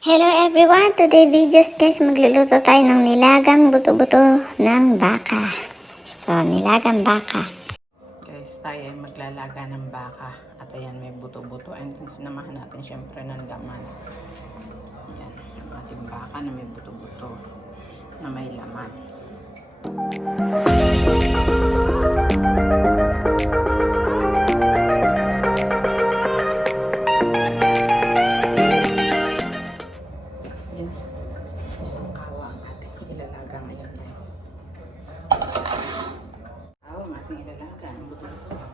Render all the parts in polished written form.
Hello everyone! Today videos guys, magluluto tayo ng nilagang buto-buto ng baka. So, nilagang baka. Guys, tayo ay maglalaga ng baka. At ayan, may buto-buto. And sinamahan natin syempre ng laman. Ayan, yung ating baka na may buto-buto na may laman. Isang kawa ang ating ilalaga ngayon guys. Ang ating ilalaga ang buto-buto.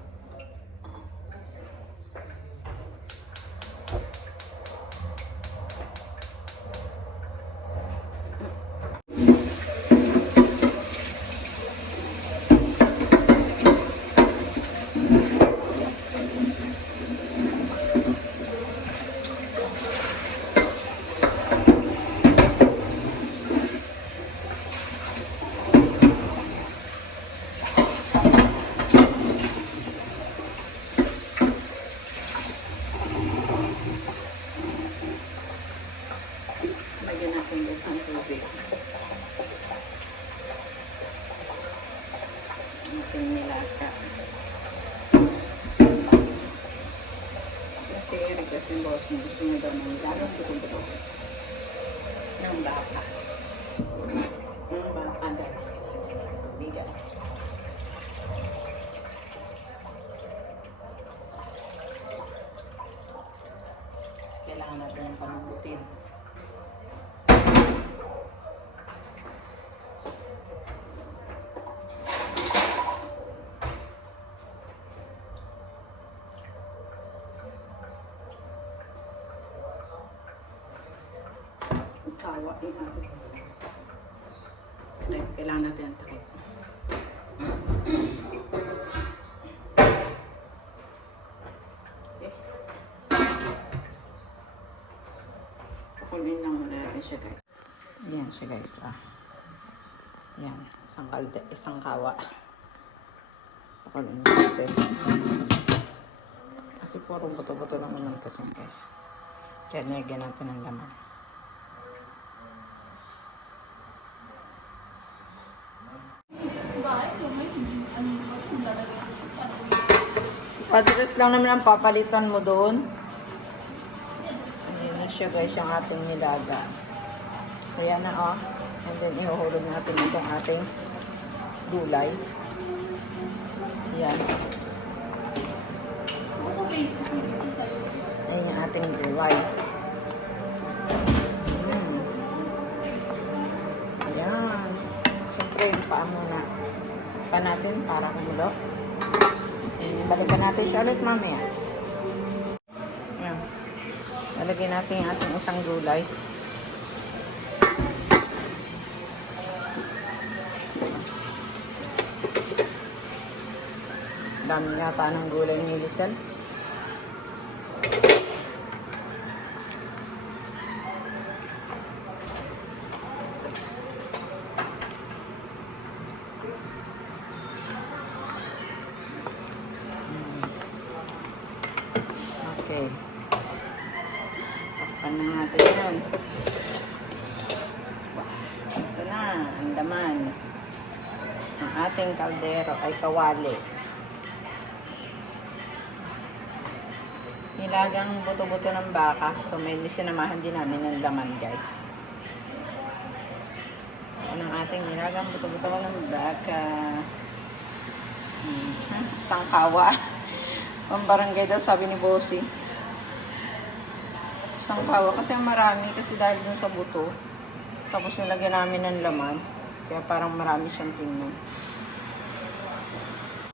Lagyan natin isang tubig. Ating nilaga. Kasi request ng boss mo, gusto nyo daw ng nilagang buto-buto ng baka. Ng baka guys. Bigat. Kailangan natin yung pamubutin. Kawa din natin. Kailangan natin ang takip. Okay. Pakunin lang muna natin siya guys. Ayan siya guys. Ayan. Isang kawa. Pakunin natin. Kasi puro buto-buto lang naman kasi guys. Kaya nilagyan natin ng laman. Padres lang naman ang papalitan mo doon. Ayan na siya guys, yung ating nilaga. Ayan na And then ihuhulog natin itong ating gulay. Ayan. Ayan yung ating gulay. Ayan. Siyempre yung paa muna. Pa natin para kumulo. Balikan natin siya ulit mamaya. Ayan. Lalagyan natin yung ating isang gulay. Dami yata ng gulay ni Lisel. Okay. Takpan na natin yan. Ito na, ang laman. Ang ating kaldero ay kawali. Nilagang buto-buto ng baka. So may sinamahan din namin ng laman guys. Ano ang ating nilagang buto-buto ng baka. Isang kawa. Pambarangay daw sabi ni Bossy. Isang kawa kasi marami kasi dahil dun sa buto. Tapos nilagyan namin ng laman. Kaya parang marami siyang tingnan.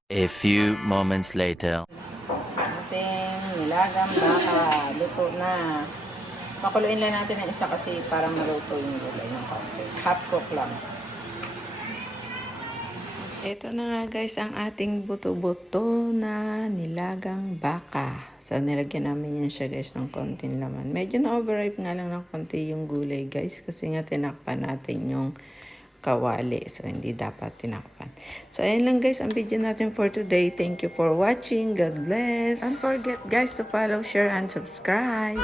A few moments later. Ating nilagang baka. Luto na. Pakuluin lang natin ng isa kasi para maluto yung gulay ng kaunti. Half cook lang. Ito na nga guys ang ating buto-buto na nilagang baka. So nilagyan namin yan siya guys ng konting laman. Medyo na-overripe nga lang ng konti yung gulay guys kasi nga tinakpan natin yung kawali. So hindi dapat tinakpan. So ayan lang guys ang video natin for today. Thank you for watching. God bless. Don't forget guys to follow, share, and subscribe.